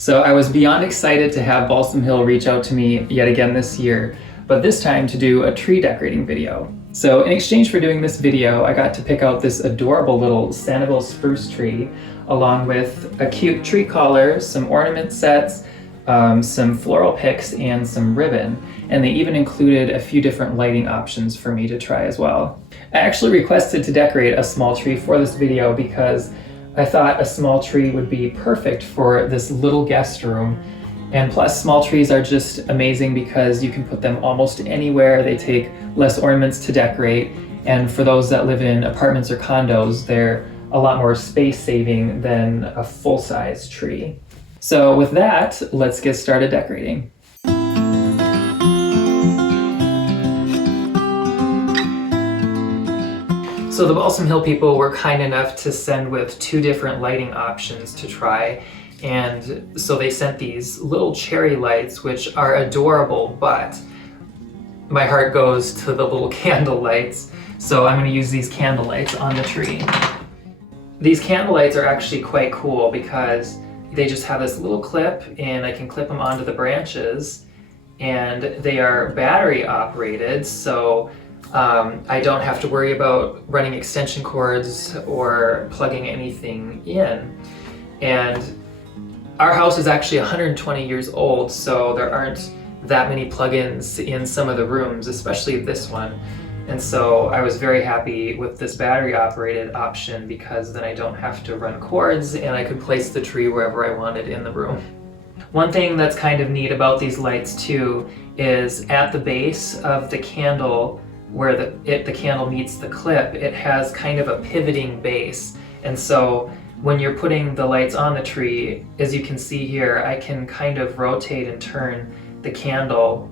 So I was beyond excited to have Balsam Hill reach out to me yet again this year, but this time to do a tree decorating video. So in exchange for doing this video, I got to pick out this adorable little Sanibel Spruce tree, along with a cute tree collar, some ornament sets, some floral picks, and some ribbon. And they even included a few different lighting options for me to try as well. I actually requested to decorate a small tree for this video because I thought a small tree would be perfect for this little guest room. And plus, small trees are just amazing because you can put them almost anywhere. They take less ornaments to decorate. And for those that live in apartments or condos, they're a lot more space saving than a full-size tree. So with that, let's get started decorating. So the Balsam Hill people were kind enough to send with 2 different lighting options to try. And so they sent these little cherry lights, which are adorable, but my heart goes to the little candle lights. So I'm going to use these candle lights on the tree. These candle lights are actually quite cool because they just have this little clip and I can clip them onto the branches, and they are battery operated. So I don't have to worry about running extension cords or plugging anything in. And our house is actually 120 years old, so there aren't that many plugins in some of the rooms, especially this one. And so I was very happy with this battery operated option because then I don't have to run cords and I could place the tree wherever I wanted in the room. One thing that's kind of neat about these lights too is at the base of the candle, where the candle meets the clip, it has kind of a pivoting base. And so when you're putting the lights on the tree, as you can see here, I can kind of rotate and turn the candle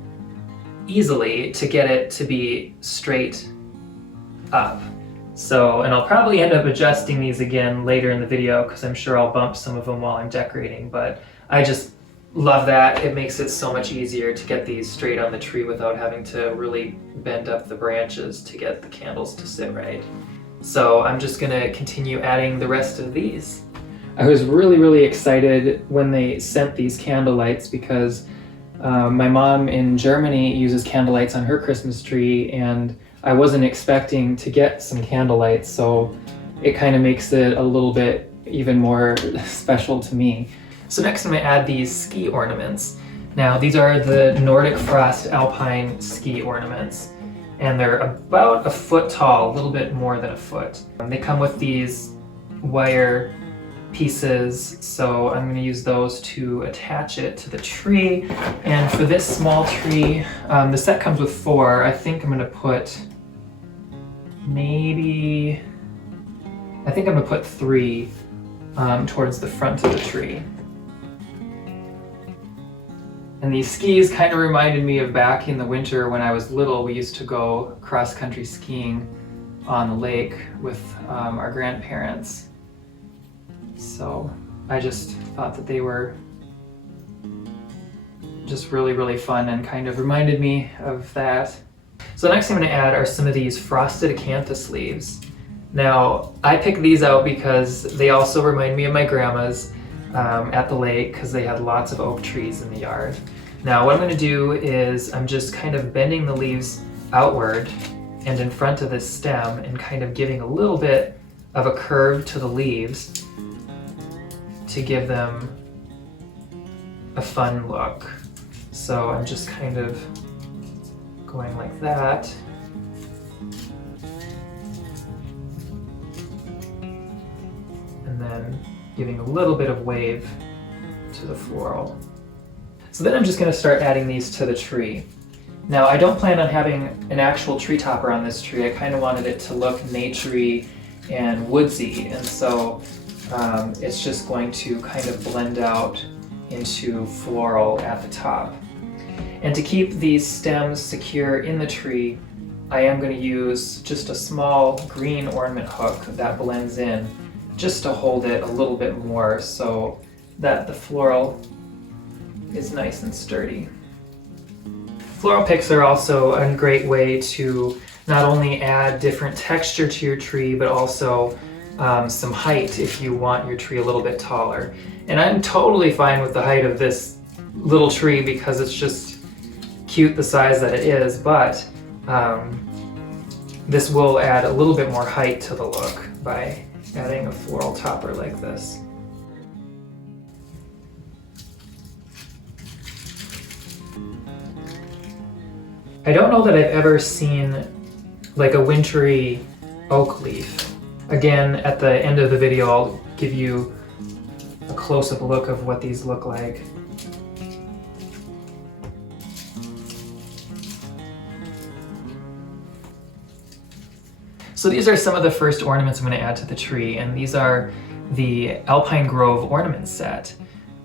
easily to get it to be straight up. So, and I'll probably end up adjusting these again later in the video because I'm sure I'll bump some of them while I'm decorating, but I just love that. It makes it so much easier to get these straight on the tree without having to really bend up the branches to get the candles to sit right. So I'm just gonna continue adding the rest of these. I was really excited when they sent these candle lights because my mom in Germany uses candle lights on her Christmas tree, and I wasn't expecting to get some candle lights, so it kind of makes it a little bit even more special to me. So next I'm going to add these ski ornaments. Now these are the Nordic Frost Alpine ski ornaments, and they're about 1 foot tall, a little bit more than 1 foot. They come with these wire pieces, so I'm going to use those to attach it to the tree. And for this small tree, the set comes with 4. I think I'm going to put 3 towards the front of the tree. And these skis kind of reminded me of back in the winter when I was little. We used to go cross-country skiing on the lake with our grandparents. So I just thought that they were just really fun and kind of reminded me of that. So the next thing I'm going to add are some of these frosted acanthus leaves. Now I picked these out because they also remind me of my grandma's at the lake because they had lots of oak trees in the yard. Now what I'm going to do is I'm just kind of bending the leaves outward and in front of this stem and kind of giving a little bit of a curve to the leaves to give them a fun look. So I'm just kind of going like that. And then giving a little bit of wave to the floral. So then I'm just going to start adding these to the tree. Now I don't plan on having an actual tree topper on this tree. I kind of wanted it to look naturey and woodsy, and so it's just going to kind of blend out into floral at the top. And to keep these stems secure in the tree, I am going to use just a small green ornament hook that blends in just to hold it a little bit more so that the floral is nice and sturdy. Floral picks are also a great way to not only add different texture to your tree, but also some height if you want your tree a little bit taller. And I'm totally fine with the height of this little tree because it's just cute the size that it is, but this will add a little bit more height to the look by adding a floral topper like this. I don't know that I've ever seen like a wintry oak leaf. Again, at the end of the video, I'll give you a close-up look of what these look like. So these are some of the first ornaments I'm going to add to the tree, and these are the Alpine Grove ornament set.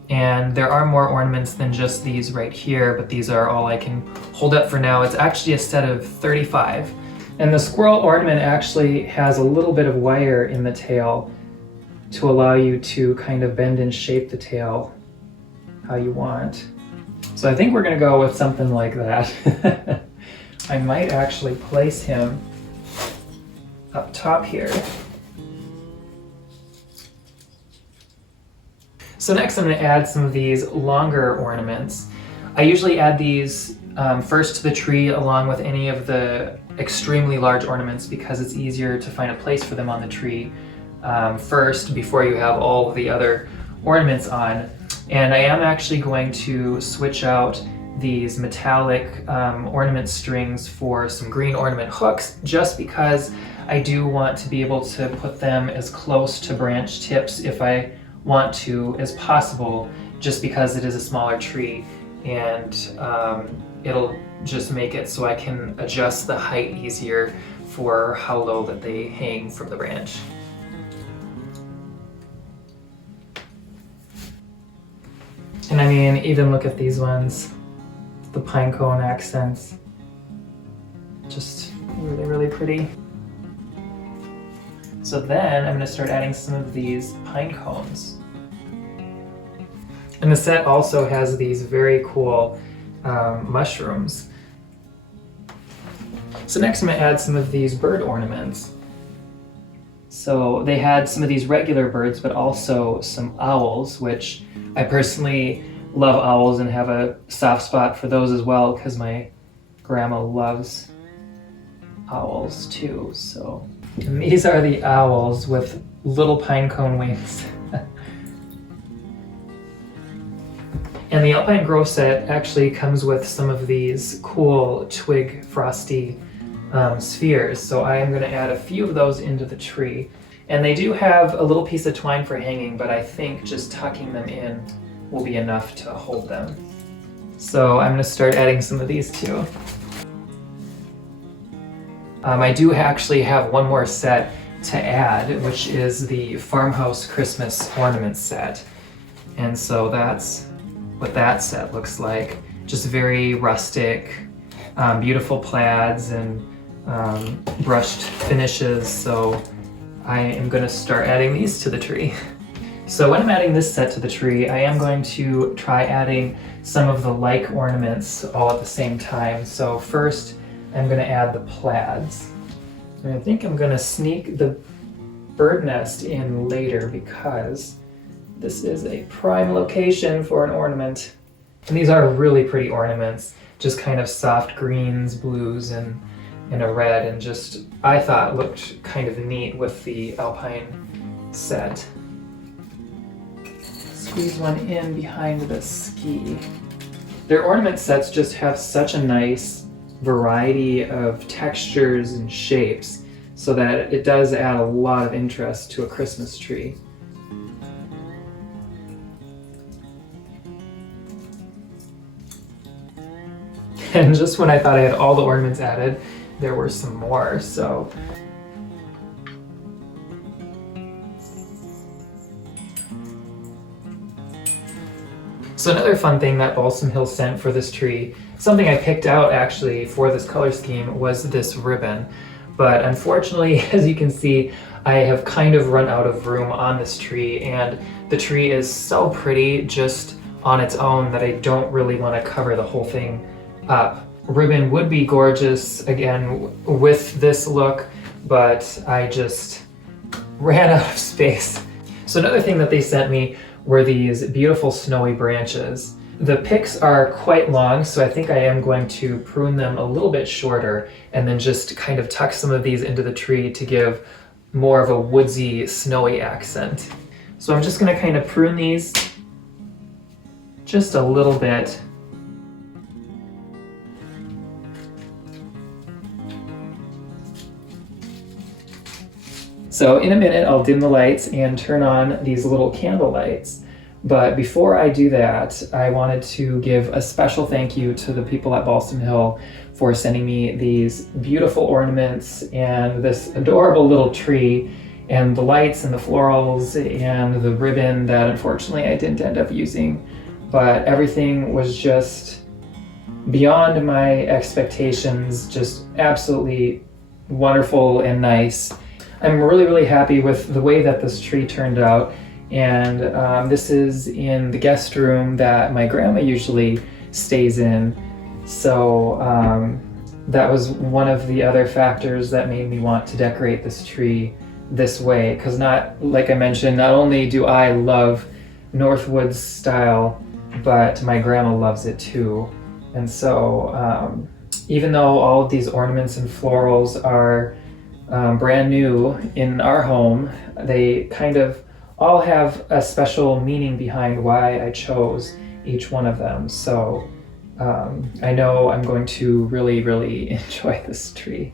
And there are more ornaments than just these right here, but these are all I can hold up for now. It's actually a set of 35. And the squirrel ornament actually has a little bit of wire in the tail to allow you to kind of bend and shape the tail how you want. So I think we're gonna go with something like that. I might actually place him up top here. So next I'm going to add some of these longer ornaments. I usually add these first to the tree along with any of the extremely large ornaments because it's easier to find a place for them on the tree first before you have all of the other ornaments on. And I am actually going to switch out these metallic ornament strings for some green ornament hooks just because I do want to be able to put them as close to branch tips if I want to as possible, just because it is a smaller tree, and it'll just make it so I can adjust the height easier for how low that they hang from the branch. And I mean, even look at these ones, the pine cone accents, just really, really pretty. So then I'm going to start adding some of these pine cones. And the set also has these very cool mushrooms. So next I'm going to add some of these bird ornaments. So they had some of these regular birds, but also some owls, which I personally love owls and have a soft spot for those as well because my grandma loves owls too. So, and these are the owls with little pine cone wings. And the Alpine Grove set actually comes with some of these cool twig frosty spheres. So I am going to add a few of those into the tree. And they do have a little piece of twine for hanging, but I think just tucking them in will be enough to hold them. So I'm going to start adding some of these too. I do actually have one more set to add, which is the Farmhouse Christmas Ornament set. And so that's what that set looks like. Just very rustic, beautiful plaids and brushed finishes. So I am going to start adding these to the tree. So when I'm adding this set to the tree, I am going to try adding some of the like ornaments all at the same time. So first I'm going to add the plaids. And I think I'm going to sneak the bird nest in later because this is a prime location for an ornament. And these are really pretty ornaments, just kind of soft greens, blues, and a red, and just, I thought, looked kind of neat with the Alpine set. Squeeze one in behind the ski. Their ornament sets just have such a nice variety of textures and shapes so that it does add a lot of interest to a Christmas tree. And just when I thought I had all the ornaments added, there were some more, so. So another fun thing that Balsam Hill sent for this tree, something I picked out actually for this color scheme, was this ribbon. But unfortunately, as you can see, I have kind of run out of room on this tree, and the tree is so pretty just on its own that I don't really want to cover the whole thing up. Ribbon would be gorgeous again with this look, but I just ran out of space. So another thing that they sent me were these beautiful snowy branches. The picks are quite long, so I think I am going to prune them a little bit shorter and then just kind of tuck some of these into the tree to give more of a woodsy, snowy accent. So I'm just going to kind of prune these just a little bit. So in a minute, I'll dim the lights and turn on these little candle lights. But before I do that, I wanted to give a special thank you to the people at Balsam Hill for sending me these beautiful ornaments and this adorable little tree and the lights and the florals and the ribbon that unfortunately I didn't end up using. But everything was just beyond my expectations, just absolutely wonderful and nice. I'm really happy with the way that this tree turned out, and this is in the guest room that my grandma usually stays in, so that was one of the other factors that made me want to decorate this tree this way, because like I mentioned, not only do I love Northwoods style, but my grandma loves it too. And so even though all of these ornaments and florals are brand new in our home, they kind of all have a special meaning behind why I chose each one of them. So I know I'm going to really enjoy this tree.